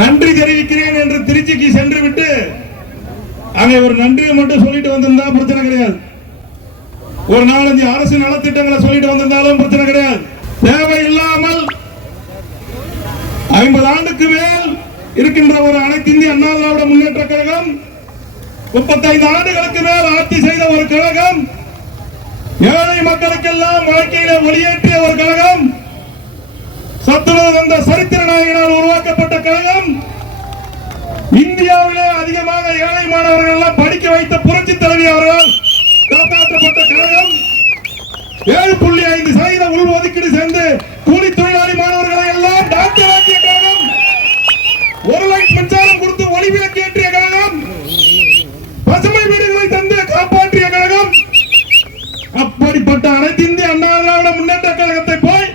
நன்றி தெரிவிக்கிறேன் என்று திருச்சிக்கு சென்று விட்டு அங்கே ஒரு நன்றியை மட்டும் சொல்லிட்டு வந்திருந்தா பிரச்சனை கிடையாது. ஒரு 4-5 அரசு நலத்திட்டங்களை சொல்லிட்டு வந்திருந்தாலும் பிரச்சனை கிடையாது. தேவையில்லாமல் 50 ஆண்டுக்கு மேல் இருக்கின்ற ஒரு அனைத்து இந்திய அண்ணா திராவிட முன்னேற்ற கழகம், 35 ஆண்டுகளுக்கு மேல் ஆட்சி செய்த ஒரு கழகம், ஏழை மக்களுக்கெல்லாம் வாழ்க்கையில ஒளியேற்றிய ஒரு கழகம், சத்துணவு வந்த சரித்திர நாயகனால் உருவாக்கப்பட்ட கழகம், இந்தியாவிலே அதிகமாக ஏழை மாணவர்கள் எல்லாம் படிக்க வைத்த புரட்சி தலைவி அவர்கள் காப்பாற்றப்பட்ட கழகம், 7.5% உள்ஒதுக்கீடு சேர்ந்து கூலி தொழிலாளி மாணவர்களை எல்லாம் டாக்டர் ஆக்கிய கழகம், 1 லைட் மின்சாரம் கொடுத்து ஒளிவிளக்கு ஏற்றிய கழகம், பசுமை வீடுகளை தந்து காப்பாற்றிய கழகம். அப்படிப்பட்ட அனைத்து இந்திய அண்ணா திராவிட முன்னேற்ற கழகத்தை போய்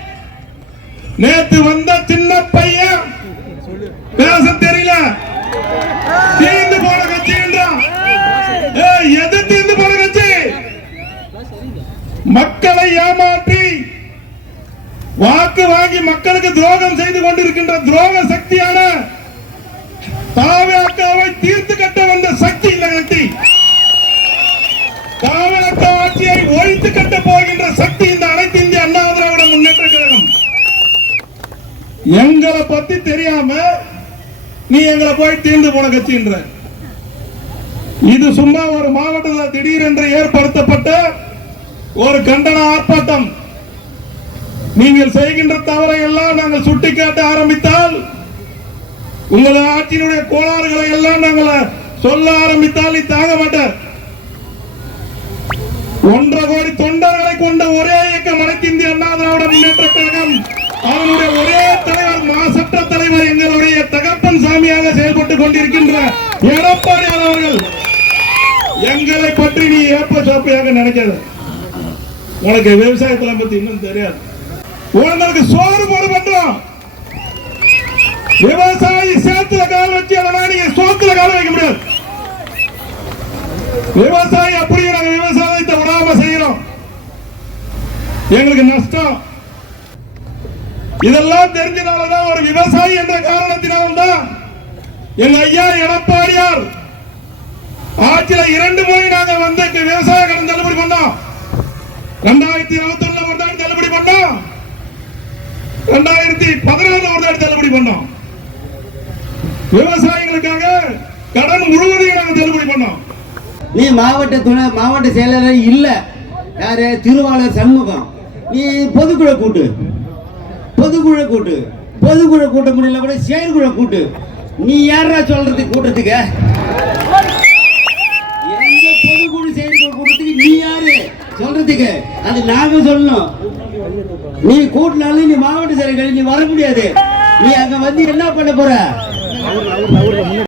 நேற்று வந்த சின்ன பையன் பேச தெரியல, தீர்ந்து போன கட்சி என்றான். எது தீர்ந்து போன கட்சி? மக்களை ஏமாற்றி வாக்கு வாங்கி மக்களுக்கு துரோகம் செய்து கொண்டிருக்கின்ற துரோக சக்தியான தாவேக்காவை தீர்த்து கட்ட வந்த சக்தி இந்த கட்சி. தாவேக்கா ஆட்சியை ஒழித்து கட்ட போகின்ற சக்தி இந்த அனைத்து இந்திய அண்ணா திராவிட முன்னேற்ற கழகம். எங்களை பத்தி தெரியாம நீ எங்களை போய் தீர்ந்து போன கட்சின்ற. இது சும்மா ஒரு மாவட்டத்தில் திடீரென்று ஏற்படுத்தப்பட்ட ஒரு கண்டன ஆர்ப்பாட்டம். நீங்கள் செய்கின்ற தவறை எல்லாம் நாங்கள் சுட்டிக்காட்ட ஆரம்பித்தால், உங்கள் ஆட்சியினுடைய கோளாறுகளை எல்லாம் நாங்கள் சொல்ல ஆரம்பித்தால் நீ தாங்க மாட்டார். 1.5 கோடி தொண்டர்களை கொண்ட ஒரே இயக்கம் அனைத்து இந்திய அண்ணா திராவிட முன்னேற்ற கழகம். அவருடைய ஒரே தலைவர், சட்ட தலைவர், எங்களுடைய தகப்பன் சாமியாக செயல்பட்டுக் கொண்டிருக்கின்ற எடப்பாடியார் அவர்கள். எங்களை பற்றி நீ ஏப்ப சோப்பையாக நினைக்காத. உனக்கு விவசாயத்தை பத்தி இன்னும் தெரியாது. உனக்கு சோறு போடு பண்றோம். விவசாயி சேத்துல கால வச்சு அதெல்லாம் நீங்க சோத்துல கால வைக்க முடியாது. விவசாயி அப்படியே நாங்க விவசாயத்தை விடாம செய்யறோம். எங்களுக்கு நஷ்டம். இதெல்லாம் தெரிஞ்சதாலதான், ஒரு விவசாயி என்ற காரணத்தினால்தான் எங்க ஐயா எடப்பாடியார் ஆட்சியில 2 முறை நாங்க வந்து விவசாய கடன் தள்ளுபடி பண்ணோம். 2021 ஒரு தாடி தள்ளுபடி பண்ணோம், 2016 ஒரு தாடி தள்ளுபடி பண்ணோம். விவசாயிகளுக்காக கடன் முழுவதையும் நாங்க தள்ளுபடி பண்ணோம். நீ மாவட்ட செயலாளர் இல்ல, யாரு? திருவாளர் சண்முகம். நீ பொதுக்குழு கூட்டு கூட்ட முடியல கூட செயற்குழு கூட்டு. நீ யாரா சொல்றது கூட்டத்துக்கு? எங்க பொதுக்குழு செயற்குழு கூட்டத்துக்கு நீ யாரு சொல்றதுக்கு? அது நாங்க சொல்லணும். நீ கூட்டினாலும் நீ மாவட்ட செயலாளர் நீ வர முடியாது. நீ அங்க வந்து என்ன பண்ண போற?